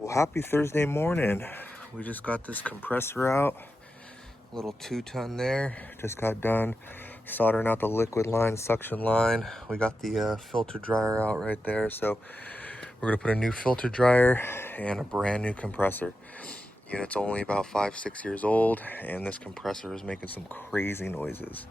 Well, happy Thursday morning. We just got this compressor out, little 2-ton there. Just got done soldering out the liquid line, suction line. We got the filter dryer out right there. So we're gonna put a new filter dryer and a brand new compressor. Unit's only about 5-6 years old, and this compressor is making some crazy noises.